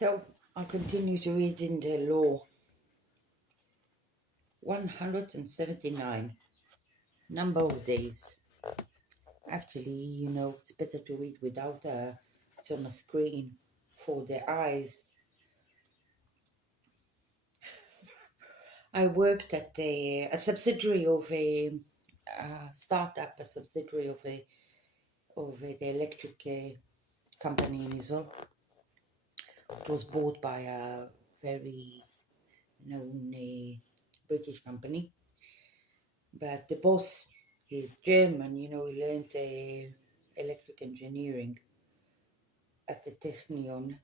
So I'll continue to read in the law. 179. Number of days. Actually, it's better to read without it's on a screen for the eyes. I worked at a subsidiary of a startup, a subsidiary of the electric company in Israel. It was bought by a very known British company. But the boss, he's German, he learned electric engineering at the Technion,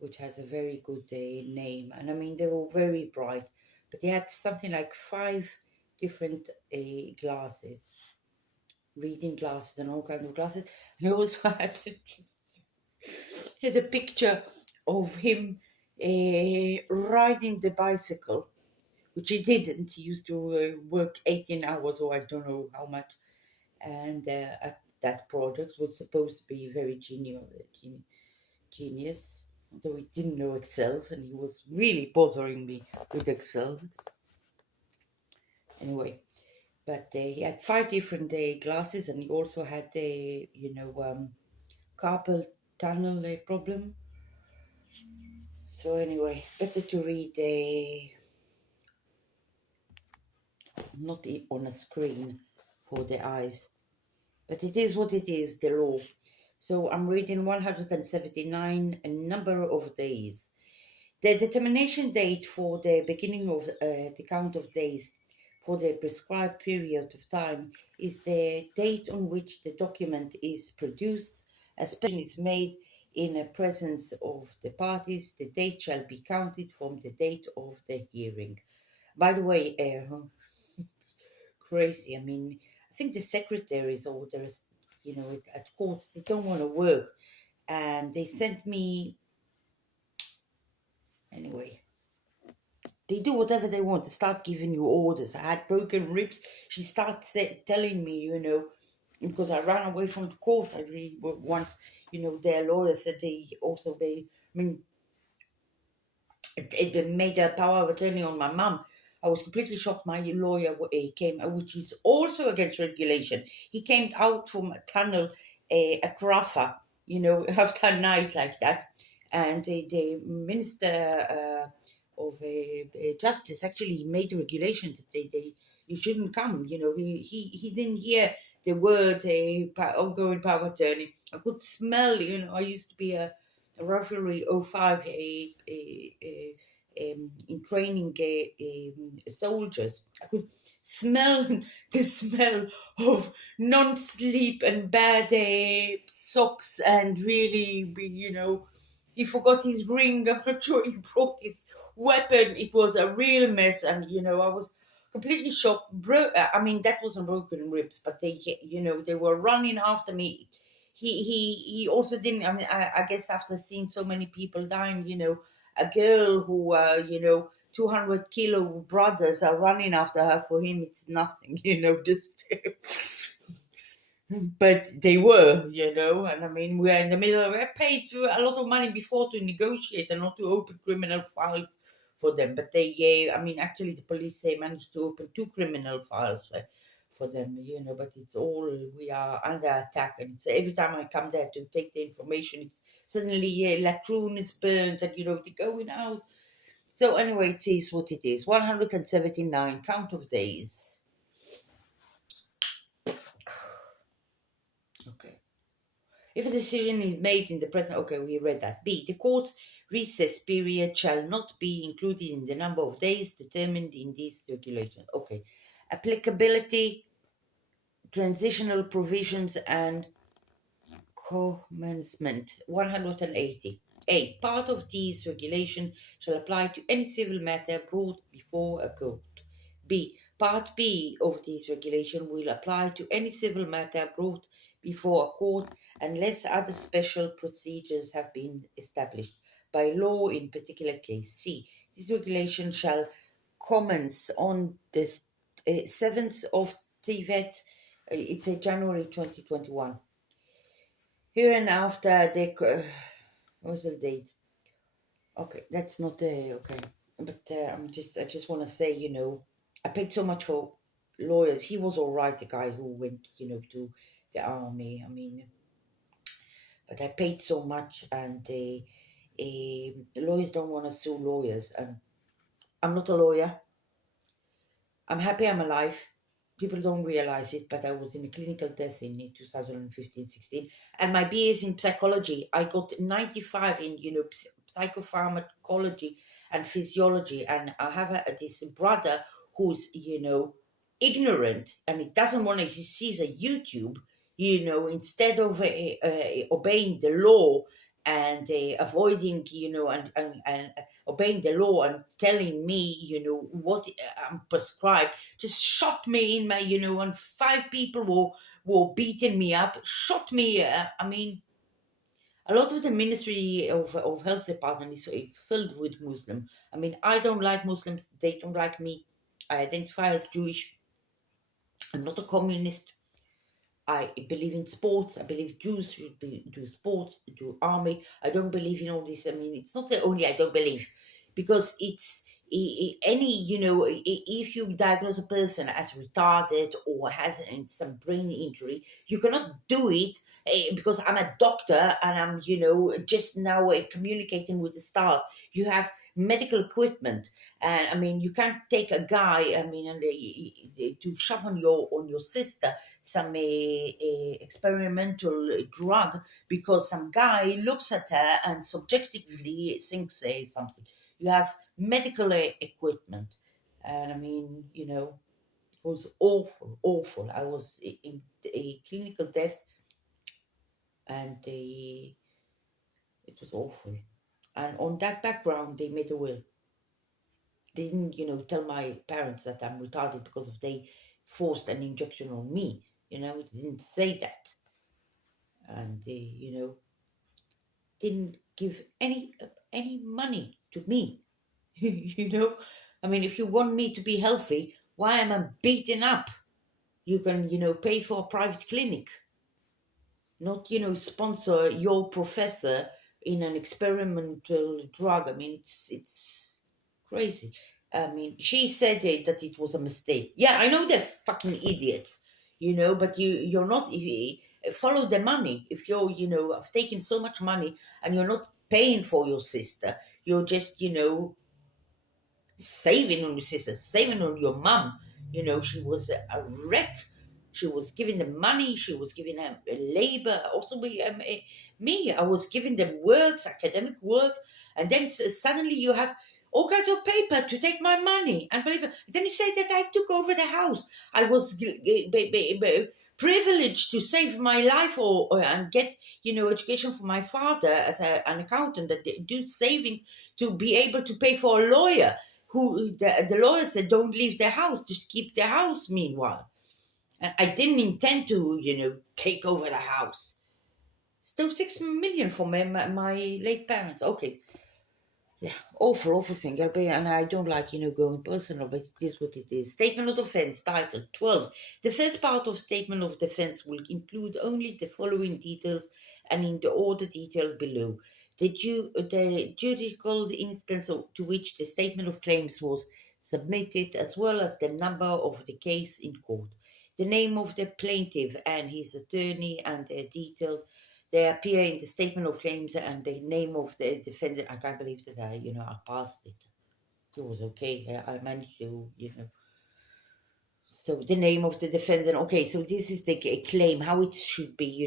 which has a very good name. And I mean, they were very bright, but they had something like 5 different glasses, reading glasses and all kinds of glasses. And he also had a picture of him riding the bicycle, which he didn't. He used to work 18 hours or I don't know how much. And that project was supposed to be very genius, although he didn't know Excel, and he was really bothering me with Excel. Anyway, but he had 5 different glasses, and he also had a carpal tunnel problem. So anyway, better to read not on a screen for the eyes. But it is what it is, the law. So I'm reading 179, a number of days. The determination date for the beginning of the count of days for the prescribed period of time is the date on which the document is produced. A special is made in the presence of the parties. The date shall be counted from the date of the hearing. By the way, crazy. I mean, I think the secretaries or there's, at courts, they don't want to work. And they sent me, anyway, they do whatever they want. They start giving you orders. I had broken ribs. She started telling me, because I ran away from the court. I really once, their lawyer said I mean, it made a power of attorney on my mum. I was completely shocked. My lawyer came, which is also against regulation. He came out from a tunnel at Rafah, after a night like that. And the minister of justice actually made a regulation that you shouldn't come. He didn't hear the word ongoing power of attorney. I could smell. I used to be a referee 05 in training soldiers. I could smell the smell of non-sleep and bad socks and really, he forgot his ring. I'm not sure he brought his weapon. It was a real mess, and I was completely shocked. I mean, that wasn't broken ribs, but they were running after me. He also didn't. I mean, I guess after seeing so many people dying, a girl who 200-kilo brothers are running after her. For him, it's nothing, just. But they were, and I mean, we're in the middle. We paid a lot of money before to negotiate and not to open criminal files for them. But I mean, actually, the police they managed to open 2 criminal files for them, But it's all we are under attack, and it's every time I come there to take the information, it's suddenly latrine is burnt, and they're going out. So anyway, it is what it is. 179 count of days. Okay. If a decision is made in the present, okay, we read that. B, the court's recess period shall not be included in the number of days determined in these regulations. Okay. Applicability, transitional provisions, and commencement. 180. A, part of these regulations shall apply to any civil matter brought before a court. B, Part B of these regulations will apply to any civil matter brought before a court unless other special procedures have been established by law in particular case. C, this regulation shall commence on the 7th of Tevet, it's a January 2021. Here and after, what's the date? Okay, that's not okay. But I just want to say, I paid so much for lawyers. He was all right, the guy who went, to the army. I mean, but I paid so much, and lawyers don't want to sue lawyers. And I'm not a lawyer. I'm happy I'm alive. People don't realize it, but I was in a clinical death in 2015-16. And my BA is in psychology. I got 95 in, psychopharmacology and physiology. And I have this brother who's, ignorant and he doesn't want to, he sees a YouTube, instead of obeying the law and avoiding, and obeying the law and telling me, what I'm prescribed, just shot me in my, and 5 people were beating me up, shot me. I mean, a lot of the Ministry of Health Department is filled with Muslim. I mean, I don't like Muslims. They don't like me. I identify as Jewish. I'm not a communist. I believe in sports. I believe Jews should do sports, do army. I don't believe in all this. I mean, it's not the only I don't believe, because it's any, if you diagnose a person as retarded or has some brain injury, you cannot do it because I'm a doctor and I'm, just now communicating with the stars. You have medical equipment, and I mean, you can't take a guy, I mean, and to shove on your sister some experimental drug because some guy looks at her and subjectively thinks something. You have medical equipment, and I mean, it was awful, awful. I was in a clinical death, and it was awful. And on that background, they made a will. They didn't, tell my parents that I'm retarded because if they forced an injection on me, they didn't say that. And they, didn't give any money to me. I mean, if you want me to be healthy, why am I beaten up? You can, pay for a private clinic, not, sponsor your professor in an experimental drug. I mean, it's crazy. I mean, she said that it was a mistake. Yeah, I know they're fucking idiots, but you're not, follow the money. If you're, have taken so much money and you're not paying for your sister, you're just, saving on your sister, saving on your mum. She was a wreck. She was giving them money. She was giving them labor. Also, me, I was giving them works, academic work, and then suddenly you have all kinds of paper to take my money. And believe it, then you say that I took over the house. I was privileged to save my life or and get education for my father as an accountant that they do saving to be able to pay for a lawyer who the lawyer said don't leave the house, just keep the house meanwhile. And I didn't intend to, take over the house. Still 6 million for my late parents. Okay. Yeah, awful thing. And I don't like, going personal, but it is what it is. Statement of defense, title 12. The first part of statement of defense will include only the following details and in the order detailed below. The judicial instance to which the statement of claims was submitted, as well as the number of the case in court, the name of the plaintiff and his attorney, and their detailed they appear in the statement of claims and the name of the defendant. I can't believe that I passed it. It was okay. I managed to, So the name of the defendant. Okay, so this is the claim, how it should be,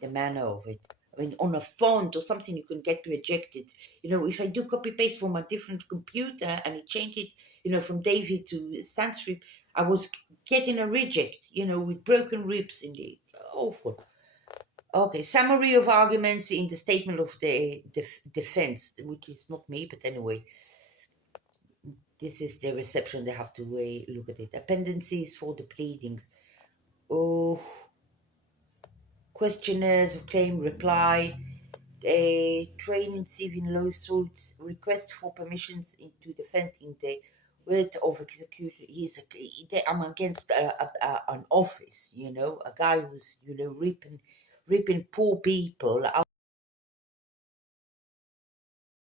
the manner of it. I mean, on a font or something, you can get rejected. If I do copy paste from a different computer and I change it, from David to Sanskrit, I was getting a reject, with broken ribs in the awful. Okay, summary of arguments in the statement of the defense, which is not me, but anyway, this is the reception. They have to look at it. Appendices for the pleadings. Oh, questionnaires of claim, reply, training civil lawsuits, request for permissions to defend in the writ of execution. I'm against an office, a guy who's ripping poor people